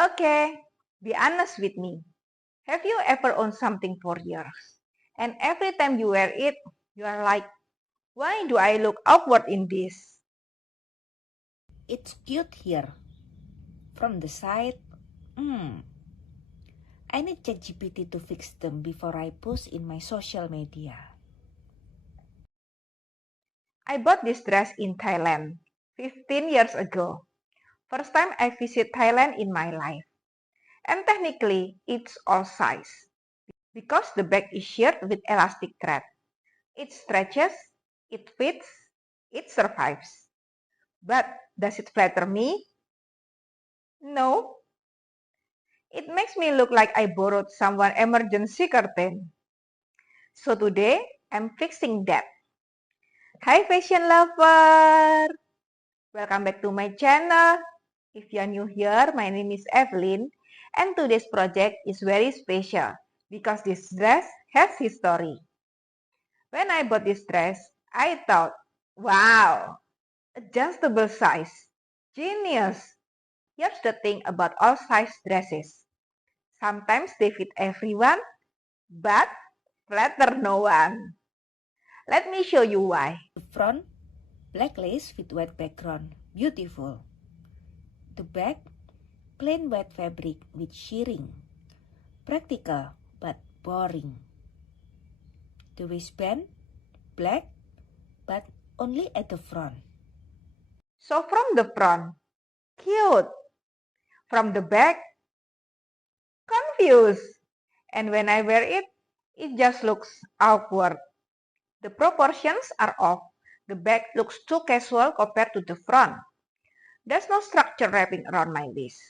Okay, be honest with me. Have you ever owned something for years? And every time you wear it, you are like, why do I look awkward in this? It's cute here. From the side, I need ChatGPT to fix them before I post in my social media. I bought this dress in Thailand 15 years ago. First time I visit Thailand in my life. And technically, it's all size. Because the back is sheared with elastic thread. It stretches, it fits, it survives. But does it flatter me? No. It makes me look like I borrowed someone's emergency curtain. So today, I'm fixing that. Hi fashion lover! Welcome back to my channel. If you are new here, my name is Evelyn and today's project is very special because this dress has history. When I bought this dress, I thought, wow, adjustable size. Genius! Here's the thing about all size dresses. Sometimes they fit everyone, but flatter no one. Let me show you why. The front, black lace with white background, beautiful. The back, plain white fabric with shirring, practical but boring. The waistband, black but only at the front. So from the front, cute. From the back, confused. And when I wear it, it just looks awkward. The proportions are off. The back looks too casual compared to the front. There's no structure wrapping around my waist.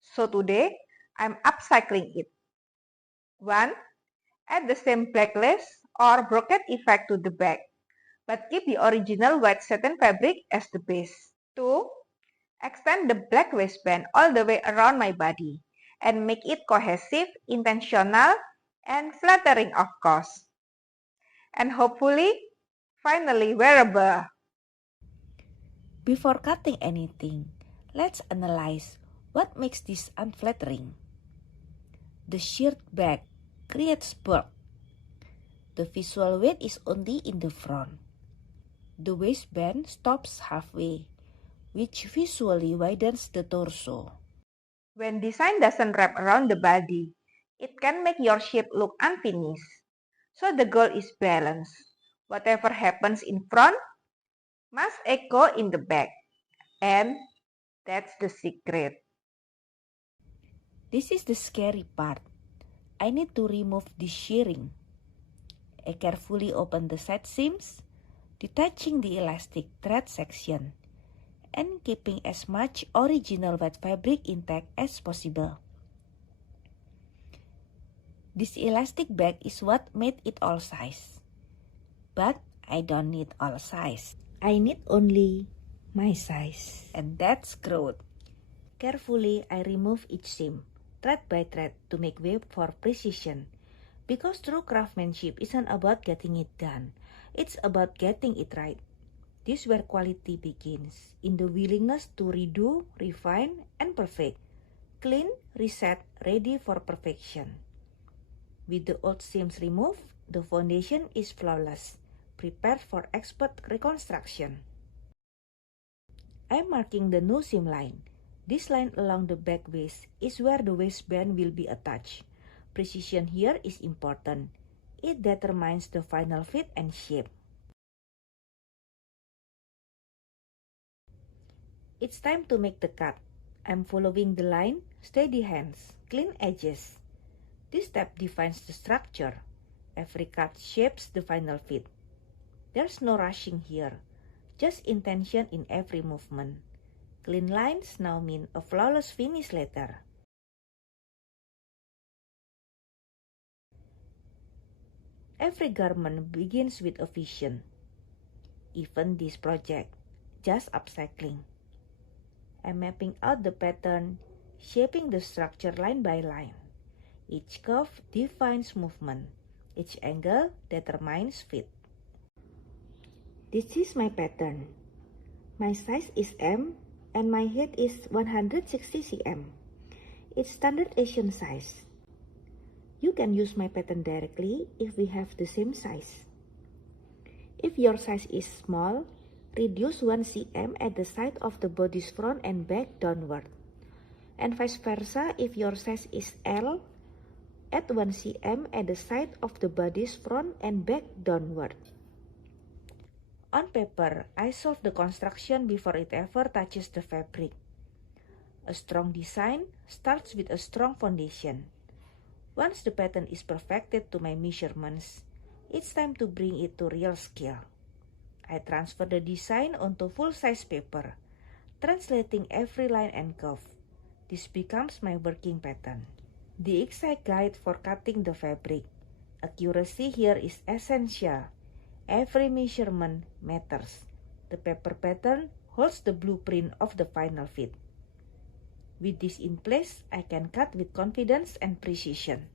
So today, I'm upcycling it. 1. Add the same black lace or brocade effect to the back, but keep the original white satin fabric as the base. 2. Extend the black waistband all the way around my body and make it cohesive, intentional, and flattering of course. And hopefully, finally wearable. Before cutting anything, let's analyze what makes this unflattering. The sheared back creates bulk. The visual weight is only in the front. The waistband stops halfway, which visually widens the torso. When design doesn't wrap around the body, it can make your shape look unfinished. So the goal is balance. Whatever happens in front must echo in the back. And that's the secret. This is the scary part. I need to remove the shirring. I carefully open the side seams, detaching the elastic thread section, and keeping as much original white fabric intact as possible. This elastic bag is what made it all size. But I don't need all size. I need only my size. And that's growth. Carefully, I remove each seam, thread by thread, to make way for precision. Because true craftsmanship isn't about getting it done, it's about getting it right. This is where quality begins, in the willingness to redo, refine, and perfect. Clean, reset, ready for perfection. With the old seams removed, the foundation is flawless, prepared for expert reconstruction. I'm marking the new seam line. This line along the back waist is where the waistband will be attached. Precision here is important. It determines the final fit and shape. It's time to make the cut. I'm following the line, steady hands, clean edges. This step defines the structure. Every cut shapes the final fit. There's no rushing here, just intention in every movement. Clean lines now mean a flawless finish later. Every garment begins with a vision. Even this project, just upcycling. I'm mapping out the pattern, shaping the structure line by line. Each curve defines movement. Each angle determines fit. This is my pattern. My size is M and my height is 160 cm. It's standard Asian size. You can use my pattern directly if we have the same size. If your size is small, reduce 1 cm at the side of the body's front and back downward. And vice versa, if your size is L, add 1 cm at the side of the body's front and back downward. On paper, I solve the construction before it ever touches the fabric. A strong design starts with a strong foundation. Once the pattern is perfected to my measurements, it's time to bring it to real scale. I transfer the design onto full-size paper, translating every line and curve. This becomes my working pattern. The exact guide for cutting the fabric. Accuracy here is essential. Every measurement matters. The paper pattern holds the blueprint of the final fit. With this in place, I can cut with confidence and precision.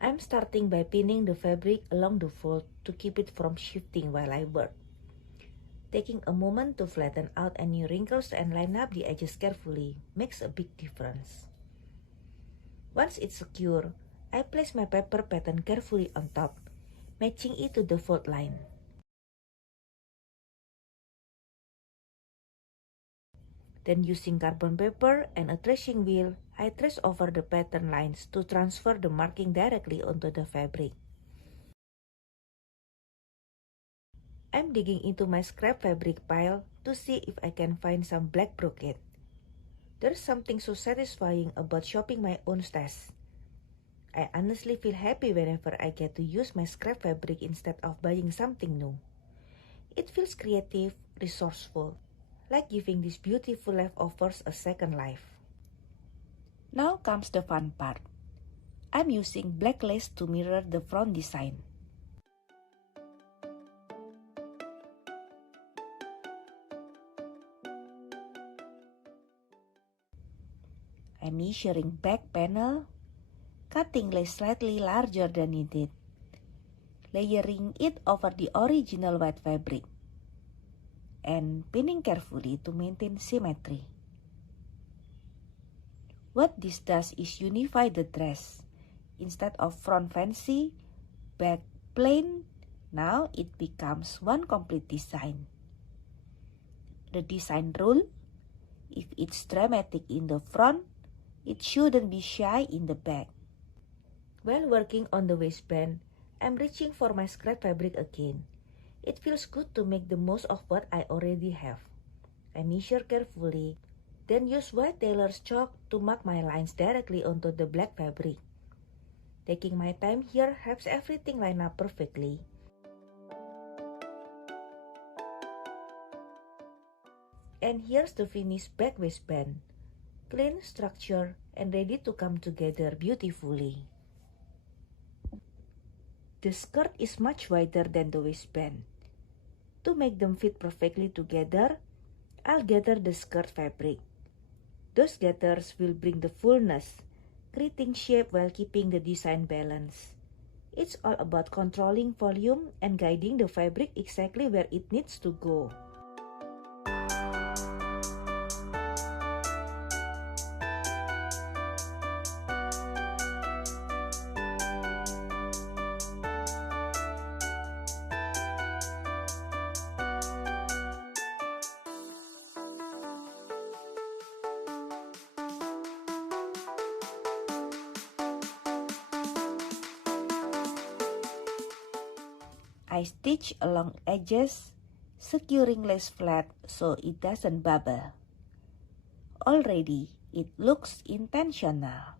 I'm starting by pinning the fabric along the fold to keep it from shifting while I work. Taking a moment to flatten out any wrinkles and line up the edges carefully makes a big difference. Once it's secure, I place my paper pattern carefully on top, matching it to the fold line. Then using carbon paper and a tracing wheel, I trace over the pattern lines to transfer the marking directly onto the fabric. I'm digging into my scrap fabric pile to see if I can find some black brocade. There's something so satisfying about shopping my own stash. I honestly feel happy whenever I get to use my scrap fabric instead of buying something new. It feels creative, resourceful, like giving these beautiful leftovers a second life. Now comes the fun part. I'm using black lace to mirror the front design. I'm measuring back panel, cutting lace slightly larger than needed, layering it over the original white fabric, and pinning carefully to maintain symmetry. What this does is unify the dress. Instead of front fancy, back plain, now it becomes one complete design. The design rule: if it's dramatic in the front, it shouldn't be shy in the back. While working on the waistband, I'm reaching for my scrap fabric again. It feels good to make the most of what I already have. I measure carefully, then use white tailor's chalk to mark my lines directly onto the black fabric. Taking my time here helps everything line up perfectly. And here's the finished back waistband. Clean, structured, and ready to come together beautifully. The skirt is much wider than the waistband. To make them fit perfectly together, I'll gather the skirt fabric. Those gathers will bring the fullness, creating shape while keeping the design balance. It's all about controlling volume and guiding the fabric exactly where it needs to go. I stitch along edges, securing lace flat so it doesn't bubble. Already, it looks intentional.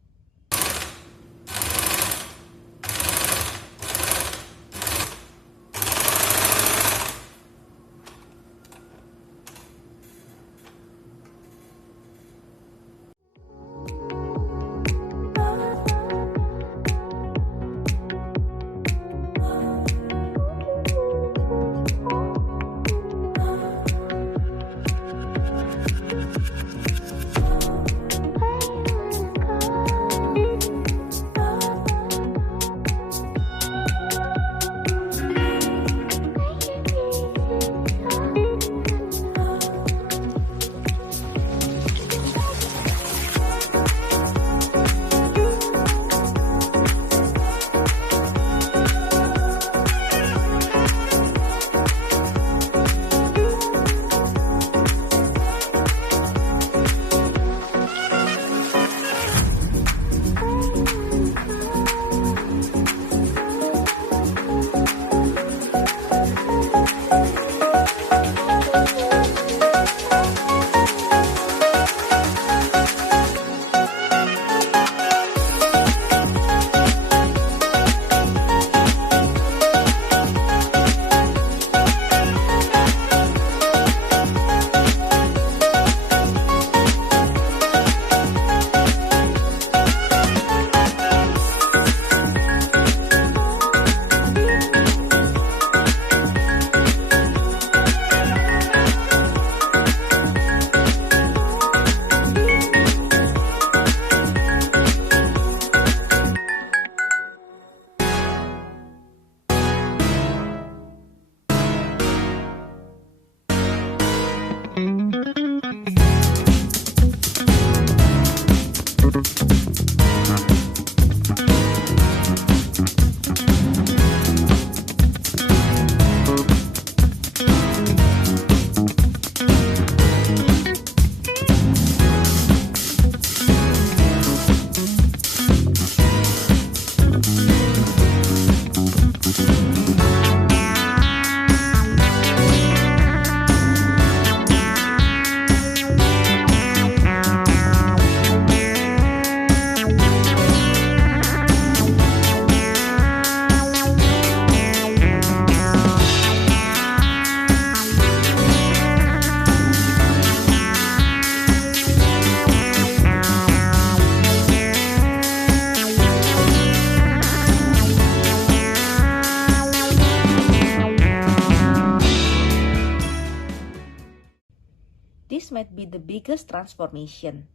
This might be the biggest transformation.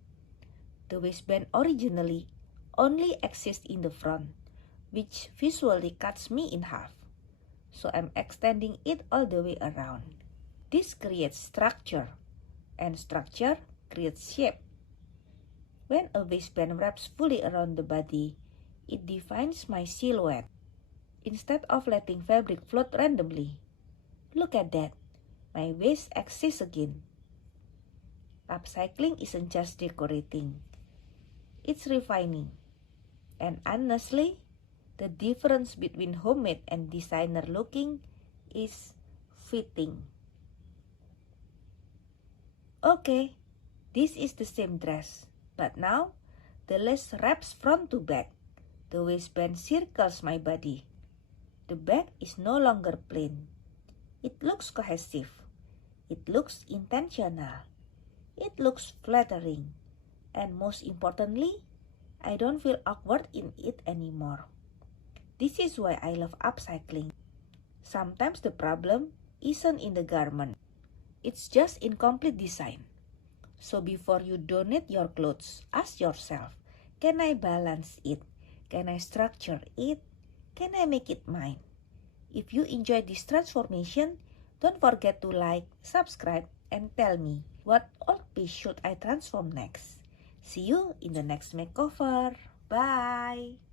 The waistband originally only exists in the front, which visually cuts me in half. So I'm extending it all the way around. This creates structure, and structure creates shape. When a waistband wraps fully around the body, it defines my silhouette. Instead of letting fabric float randomly. Look at that, my waist exists again. Upcycling isn't just decorating, it's refining. And honestly, the difference between homemade and designer looking is fitting. Okay, this is the same dress, but now the lace wraps front to back. The waistband circles my body. The back is no longer plain. It looks cohesive. It looks intentional. It looks flattering. And most importantly, I don't feel awkward in it anymore. This is why I love upcycling. Sometimes the problem isn't in the garment. It's just incomplete design. So before you donate your clothes, ask yourself, can I balance it? Can I structure it? Can I make it mine? If you enjoyed this transformation, don't forget to like, subscribe, and tell me what old piece should I transform next. See you in the next makeover. Bye!